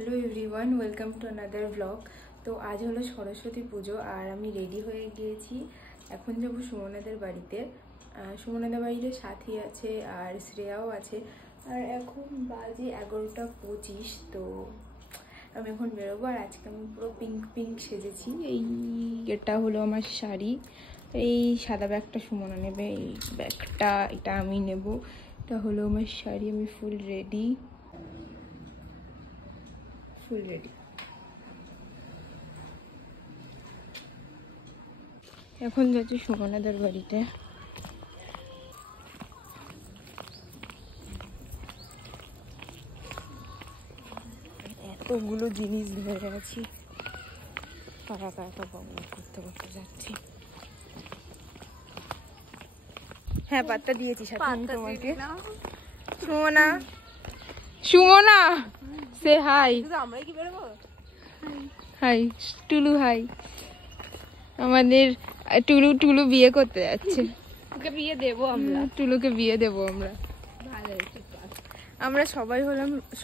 Hello everyone, welcome to another blog. তো আজ হলো সরস্বতী পুজো আর আমি রেডি হয়ে গিয়েছি। এখন যাব সুমনাদের বাড়িতে। সুমনাদের বাড়িতে সাথী আছে আর শ্রেয়াও আছে। আর এখন বাজে 11:25। তো আমি এখন বেরোবো। আর আজকে আমি পুরো পিঙ্ক পিঙ্ক সেজেছি। এটা হলো আমার শাড়ি, এই সাদা ব্যাগটা সুমনা নেবে, এই ব্যাগটা এটা আমি নেব। এটা হলো আমার শাড়ি, আমি ফুল রেডি। এখন যাচ্ছি সুমনাদের বাড়িতে। এতগুলো জিনিস ধরে আছি, পাড়া বন্ধ করতে করতে যাচ্ছি। হ্যাঁ, পাত্তা দিয়েছি সাথে আমি তোমাকে। সুমনা, সুমনা সে হাই। আমরাই কি বেরোবো? হাই টুলু, হাই। আমাদের টুলু বিয়ে করতে যাচ্ছে। ওকে বিয়ে দেবো আমরা, টুলুকে বিয়ে দেবো আমরা। ভালো হয়েছে। আমরা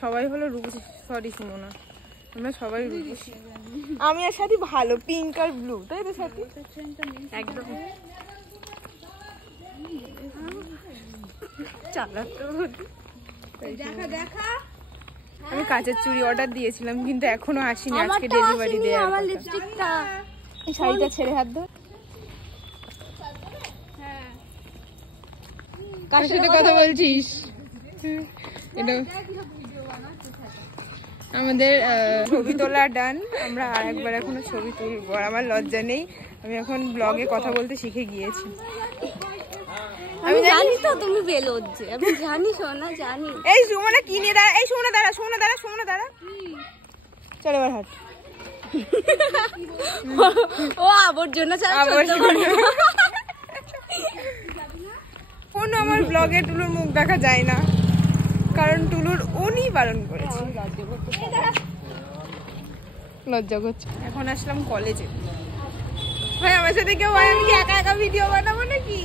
সবাই হলো রূপসী, সরি সুমনা, আমরা সবাই রূপসী। আমি আর সাথী ভালো, পিঙ্ক আর ব্লু, তাই তো সাথী? একদম চালাক তো। দেখা আমি কাঁচের চুড়ি অর্ডার দিয়েছিলাম কিন্তু এখনো আসেনি, আজকে ডেলিভারি দেয়া। আমার লিপস্টিকটা, এই শাড়িটা ছেড়ে হাত ধর। কার সাথে কথা বলছিস? এটা আমাদের ছবি তোলা ডান। আমরা আর একবার এখনো ছবি তুলবো। আমার লজ্জা নেই, আমি এখন ব্লগে কথা বলতে শিখে গিয়েছি। আমি জানি তো তুমি বেলজ্জে, আমি জানি সোনা, জানি। এই সুমনা কি নিয়ে দাঁড়া, এই সুমনা দাঁড়া, সুমনা দাঁড়া। চল এবার হাট। ও আবর্জনা কোনো আমার ব্লগে টুলুর মুখ দেখা যায় না, কারণ টুলুর উনি বারণ করেছে। লজ্জা করছে। এখন আসলাম কলেজে। ভাই আমার সাথে কেউ হয়, আমি কি একা একা ভিডিও বানাবো নাকি?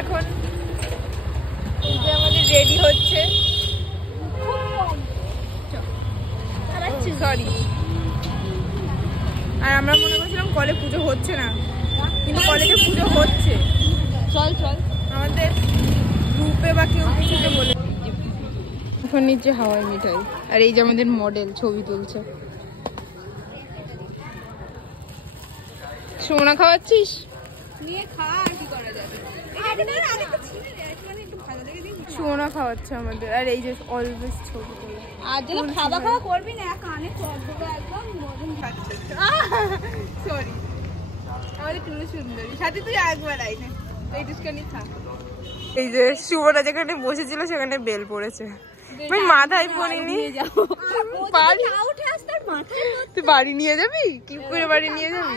এখন এই যে আমাদের রেডি হচ্ছে, সরি। আর আমরা মনে করছিলাম কলে পুজো হচ্ছে না, কিন্তু কলেজে পুজো হচ্ছে। চল আমাদের গ্রুপে বা কেউ কিছুতে বলে। এখন নিচে হাওয়াই মিঠাই, আর এই যে আমাদের মডেল ছবি তুলছে। সোনা খাওয়াচ্ছিস? সোনা খাওয়াচ্ছে আমাদের। আর এই যে অলওয়েজ ছবি তোলে। আর যেন খাওয়া করবি না, কানে চট দেবো একদম। সরি, আমাদের টুলু সুন্দরী। সাথে তুই একবার আই না, এই দুষ্কানি খা। এই যে শুভরা যেখানে বসেছিল সেখানে বেল পড়েছে, আমি মাথায় পড়িনি। তুই বাড়ি নিয়ে যাবি? কি করে বাড়ি নিয়ে যাবি?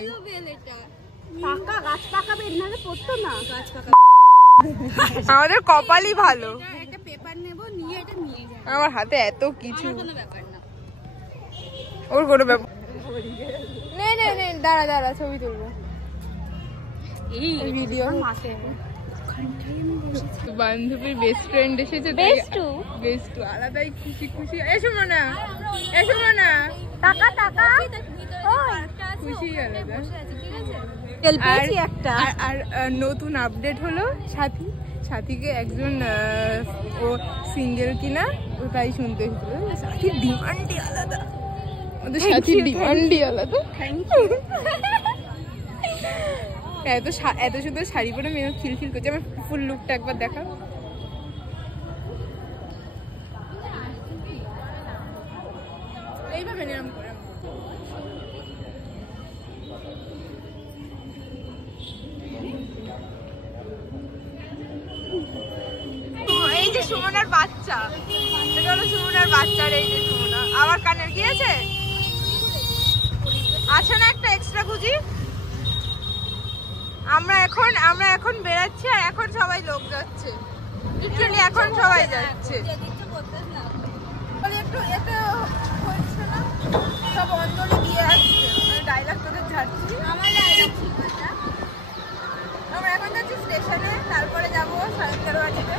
আমাদের কপালই ভালো। একটা পেপার নেব, নিয়ে এটা নিয়ে যাব। আমার হাতে এত কিছু, ওর কোনো ব্যাপার নেই। দাঁড়া ছবি তুলবো, এই ভিডিও। বান্ধবীর বেস্ট ফ্রেন্ড এসেছে, বেস্ট আলাদাই খুশি। এসো মনা, টাকা খুশি আলাদা। আর নতুন আপডেট হলো, সাথীকে একজন ও সিঙ্গেল কিনা, ও তাই শুনতে হলো। সাথীর ডিমান্ডই আলাদা, ওদের সাথীর ডিমান্ডই আলাদা। এত সুন্দর শাড়ি পরে মেয়ে খিলখিল করছে। আমার ফুল লুকটা একবার দেখা। এইভাবে নিয়ম করে এই যে সুমনার বাচ্চা, এটা হলো সুমনার বাচ্চার। এই যে সুমনা, আমার কানের কি আছে না একটা এক্সট্রা খুঁজি। আমরা এখন বেরাচ্ছি, আর এখন সবাই লোক যাচ্ছে, লিটারালি এখন সবাই যাচ্ছে। একটু এতে হচ্ছে না, সব অঞ্জলি দিয়ে আসছে। ডায়লগ তোদের ছাড়ছি, আমরা এখন যাচ্ছি স্টেশনে, তারপরে যাবো সায়ন্তর বাড়িতে।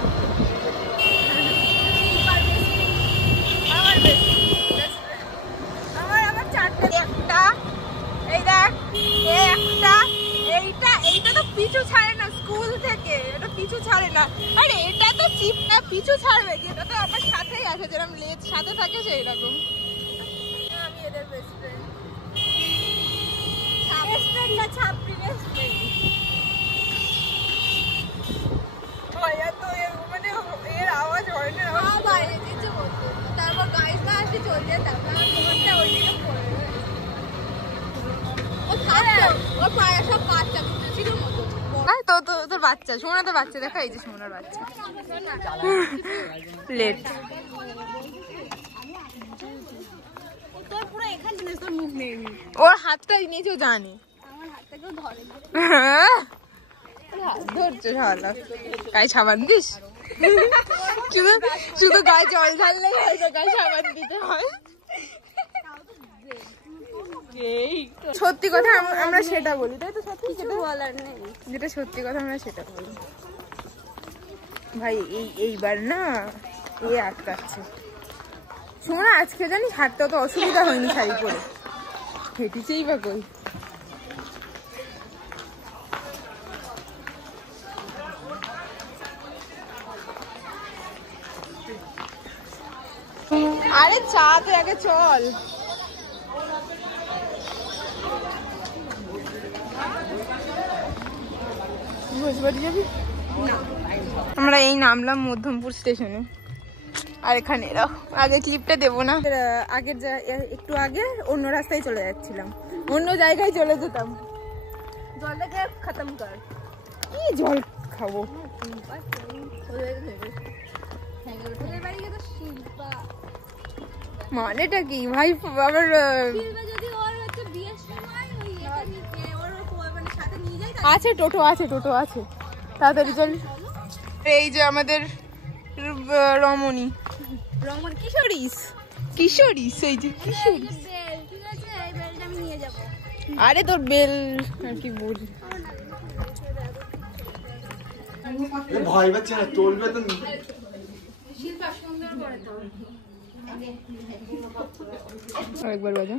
ছাড়ে না। আরে এটা তো চিপটা পিছু ছাড়বে কি, এটা তো আমার সাথেই আছে, যেরকম লেজ সাথে থাকে সেই রকম। আমি এদের বেস্ট ফ্রেন্ড। বেস্ট ফ্রেন্ড না ছাপড়ি বেস্ট ফ্রেন্ড। ভাইয়া তো মানে এর আওয়াজ হয় না, বাইরে দিচ্ছে বলতে। তারপর গাইস না আসে চলতে, তারপর ফোনটা ওইদিকে পড়ে ও থাকতো, ওর পায়ে সব বাচ্চা ছিল মতো। তো তোর বাচ্চা সোনা, তোর বাচ্চা দেখা, এই যে সোনার বাচ্চা লেট। তোর পুরো এখান থেকে তোর মুখ নেই, ওর হাতটা নিচেও জানে, আমার হাতটাকেও ধরে ধরছে শালা। গায়ে সাবান দিস? শুধু গায়ে জল ঢাললেই হয়তো গায়ে সাবান দিতে হয়। সত্যি কথা আমরা সেটা বলি, তাই তো? সত্যি কিছু বলার নেই, যেটা সত্যি কথা আমরা সেটা বলি। ভাই এইবার না এ আটকাচ্ছে। শোনা, আজকে জানিস হাঁটতে অত অসুবিধা হয়নি শাড়ি পরে, হেঁটেছেই বা কই। আরে চা তো আগে চল। আমরা এই নামলাম মধ্যমপুর স্টেশনে। আর এখানে আগে ক্লিপটা দেবো না, আগের একটু আগে অন্য রাস্তায় চলে যাচ্ছিলাম, অন্য জায়গায় চলে যেতাম। জলটাকে খতম কর। কি জল খাবো? মানেটা কি ভাই? আবার আছে টোটো, আছে টোটো আছে, তাড়াতাড়ি চল। এই যে আমাদের রমণী কিশোরীস, এই যে কিশোরীস। আরে তোর বেল আর কি বলি, ভয় পাচ্ছে না, চলবে তো। আরেকবার বাজা।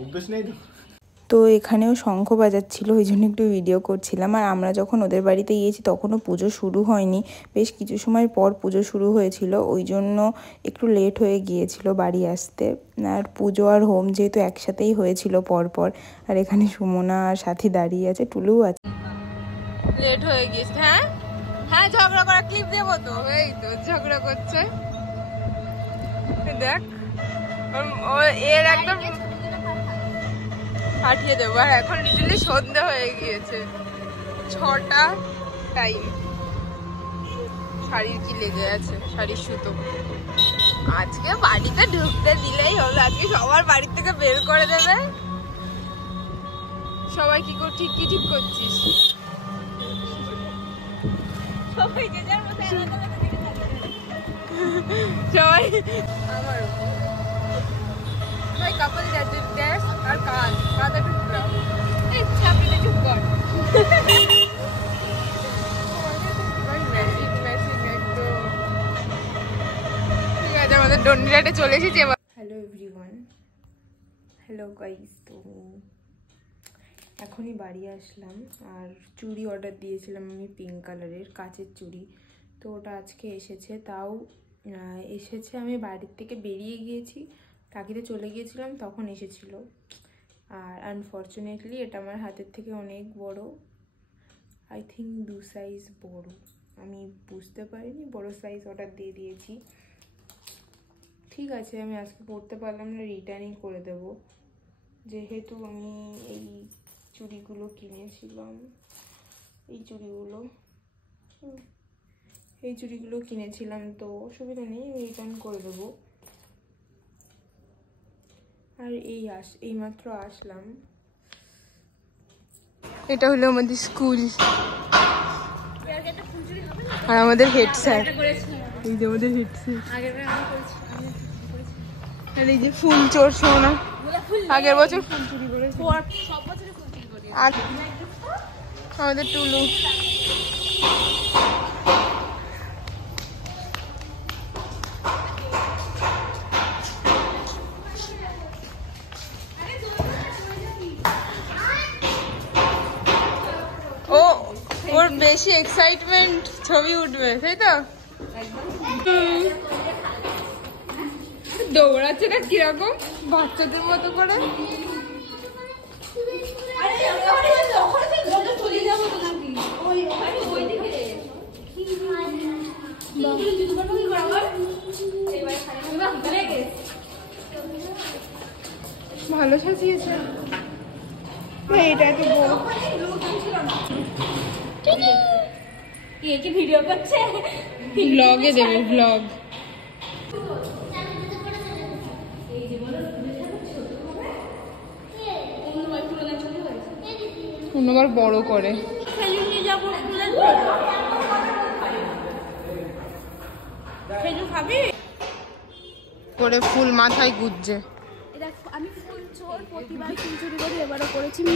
অভ্যেস নেই তো। তো এখানেও শঙ্খ বাজাচ্ছিল, ওই জন্য একটু ভিডিও করছিলাম। আর আমরা যখন ওদের বাড়িতে গিয়েছি তখনও পুজো শুরু হয়নি, বেশ কিছু সময় পর পুজো শুরু হয়েছিল, ওই জন্য একটু লেট হয়ে গিয়েছিল বাড়ি আসতে। আর পুজো আর হোম যেহেতু একসাথেই হয়েছিল পরপর। আর এখানে সুমনা আর সাথী দাঁড়িয়ে আছে, টুলুও আছে। লেট হয়ে গিয়েছে। হ্যাঁ হ্যাঁ, ঝগড়া করা ক্লিপ দেবো তো। এই তো ঝগড়া করছে, দেখ এর একদম পাঠিয়ে দেবো। আর এখন লিটারলি সন্ধ্যা হয়ে গিয়েছে, 6টা টাইম। শাড়ির কি লেগে আছে, শাড়ির সুতো। আজকে বাড়িতে ঢুকতে দিলেই হলো, আজকে সবার বাড়ি থেকে বের করে দেবে। সবাই কি ঠিক করছিস? সবাই যে যার মতো সবাই আমারও ভাই কাপল ড্রেস আর কাঁধে টুকরা। এই ছাপড়িতে চুপ কর। ঠিক আছে, আমাদের ডন্ডিরাটে চলে এসেছি এবার। Hello everyone, hello guys. তো এখনই বাড়ি আসলাম, আর চুড়ি অর্ডার দিয়েছিলাম আমি পিঙ্ক কালারের কাচের চুড়ি, তো ওটা আজকে এসেছে। তাও এসেছে, আমি বাড়ির থেকে বেরিয়ে গিয়েছি, টাকিতে চলে গিয়েছিলাম তখন এসেছিল। আর আনফর্চুনেটলি এটা আমার হাতের থেকে অনেক বড়, আই থিঙ্ক 2 সাইজ বড়। আমি বুঝতে পারিনি, বড় সাইজ অর্ডার দিয়ে দিয়েছি। ঠিক আছে, আমি আজকে পরতে পারলাম না, রিটার্নই করে দেব। যেহেতু আমি এই চুড়িগুলো কিনেছিলাম, এই চুড়িগুলো কিনেছিলাম, তো অসুবিধা নেই, রিটার্ন করে দেবো। আর এইমাত্র আসলাম। এটা হলো আমাদের স্কুল, আর আমাদের হেড স্যার। এই যে আমাদের হেড স্যার, আর এই যে ফুল চোর সোনা, আগের বছর ফুল চুরি করেছে, আর আমাদের টুলু। বেশি এক্সাইটমেন্ট ছবি উঠবে, তাই তো? দৌড়াচ্ছে না কিরকম বাচ্চাদের মতো করে। ভালো সাজিয়েছে। এটা তো ভিডিও করছে, ব্লগে দেবো, ব্লগ। অন্যবার বড় করে করে ফুল মাথায় গুজছে। আমি ফুল চোর, প্রতিবার ফুল চুরি করি, এবারও করেছি না।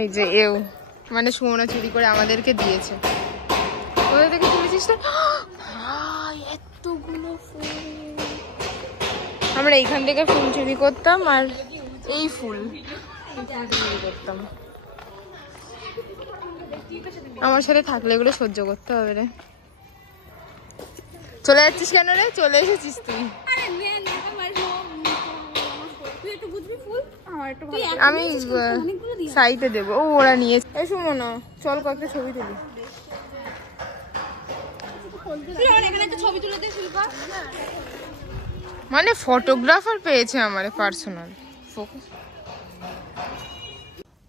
এই যে এও মানে সুমনা চুরি করে আমাদেরকে দিয়েছে। কোথা থেকে তুলেছিস তো? এতগুলো ফুল। আমরা এইখান থেকে ফুল চুরি করতাম আর এই ফুল চুরি করতাম। আমার সাথে থাকলে এগুলো সহ্য করতে হবে রে। চলে যাচ্ছিস কেন রে? চলে এসেছিস তুই। আমি সাইডে দেবো। ও ওরা নিয়েছে। এই সুমনা চল কয়েকটা ছবি তুলি। মানে ফটোগ্রাফার পেয়েছে আমার পার্সোনাল ফোকাস।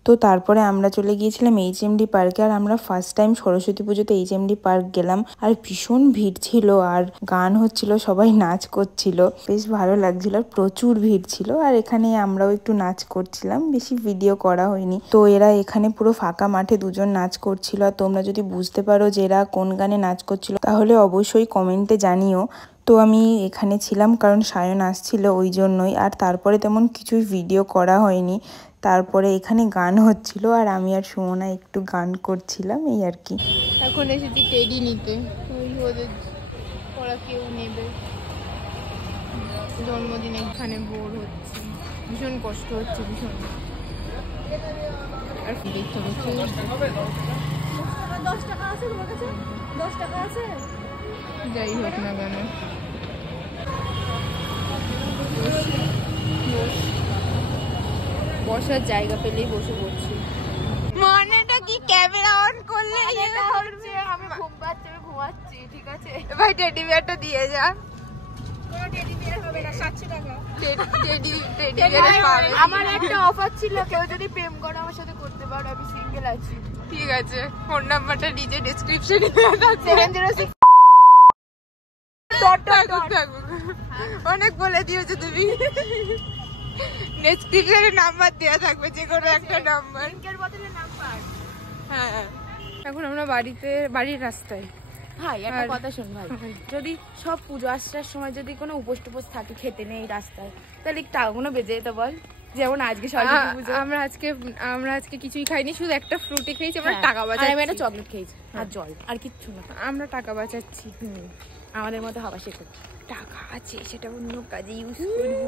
তো তারপরে আমরা চলে গিয়েছিলাম HMD পার্কে। আর আমরা ফার্স্ট টাইম সরস্বতী পুজোতে HMD পার্ক গেলাম। আর ভীষণ ভিড় ছিল আর গান হচ্ছিল, সবাই নাচ করছিল, বেশ ভালো লাগছিল। প্রচুর ভিড় ছিল আর এখানে আমরাও একটু নাচ করছিলাম, বেশি ভিডিও করা হয়নি। তো এরা এখানে পুরো ফাঁকা মাঠে দুজন নাচ করছিল। আর তোমরা যদি বুঝতে পারো যে এরা কোন গানে নাচ করছিল তাহলে অবশ্যই কমেন্টে জানিও। তো আমি এখানে ছিলাম কারণ সায়ন আসছিল ওই জন্যই। আর তারপরে তেমন কিছুই ভিডিও করা হয়নি। তারপরে এখানে গান হচ্ছিল আর আমি আর সুমনা একটু গান করছিলাম, এই আর কি। এখন এসেছি টেডি নিতে। ওদের ওরা কেউ নেবে জন্মদিন, এখানে বোর হচ্ছে, ভীষণ কষ্ট হচ্ছে, ভীষণ। আর দেখতে পাচ্ছি 10 টাকা আছে তোমার কাছে? 10 টাকা আছে? যাই হোক না কেন, বসার জায়গা পেলেই বসে পড়ছি। মানেটা কি ক্যামেরা অন করলে এটা হচ্ছে আমি ঘুম পাচ্ছি, আমি ঘুমাচ্ছি, ঠিক আছে? ভাই টেডি বিয়ারটা দিয়ে যা। কোনো টেডি বিয়ার হবে না, 700 টাকা। টেডি বিয়ার পাবে। আমার একটা অফার ছিল, কেউ যদি প্রেম করে আমার সাথে করতে পারো, আমি সিঙ্গেল আছি। ঠিক আছে, ফোন নাম্বারটা নিচে ডেসক্রিপশনে দেওয়া আছে। 706 অনেক বলে দিয়েছো তুমি। ডেসক্রিপশনে নাম্বার দেওয়া থাকবে, যে কোনো একটা নাম্বার। লিংকের বদলে নাম্বার। হ্যাঁ, এখন আমরা বাড়ির রাস্তায়। ভাই একটা কথা শোন ভাই, যদি সব পুজো আসার সময় যদি কোনো উপোস টুপোস থাকে খেতে নেই রাস্তায়, তাহলে টাকাগুলো বেঁচে যেতে বল। যেমন আজকে সরস্বতী পুজো, আমরা আজকে কিছুই খাইনি, শুধু একটা ফ্রুটি খেয়েছি। আমরা টাকা বাঁচাচ্ছি। আমি একটা চকলেট খেয়েছি আর জল, আর কিচ্ছু না। আমরা টাকা বাঁচাচ্ছি। আমাদের মতো হওয়া শেখো। টাকা আছে, সেটা অন্য কাজে ইউজ করবো।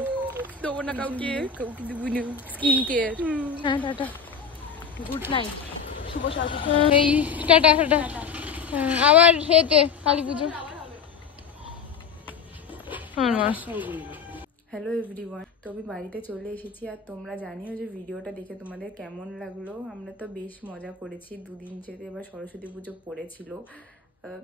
দেবো না কাউকে দেবো না। Skin care. হ্যাঁ, টাটা, গুড নাইট, শুভ সরস্বতী। এই টাটা টাটা। আবার হেঁটে কালী পুজো। হ্যালো এভরিওয়ান, তো আমি বাড়িতে চলে এসেছি। আর তোমরা জানিও যে ভিডিওটা দেখে তোমাদের কেমন লাগলো। আমরা তো বেশ মজা করেছি, দুদিন যেতে এবার সরস্বতী পুজো পড়েছিল,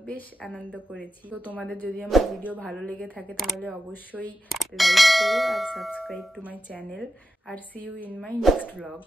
বেশ আনন্দ করেছি। তো তোমাদের যদি আমার ভিডিও ভালো লেগে থাকে তাহলে অবশ্যই লাইক করো আর সাবস্ক্রাইব টু মাই চ্যানেল। আর see you in my next blog.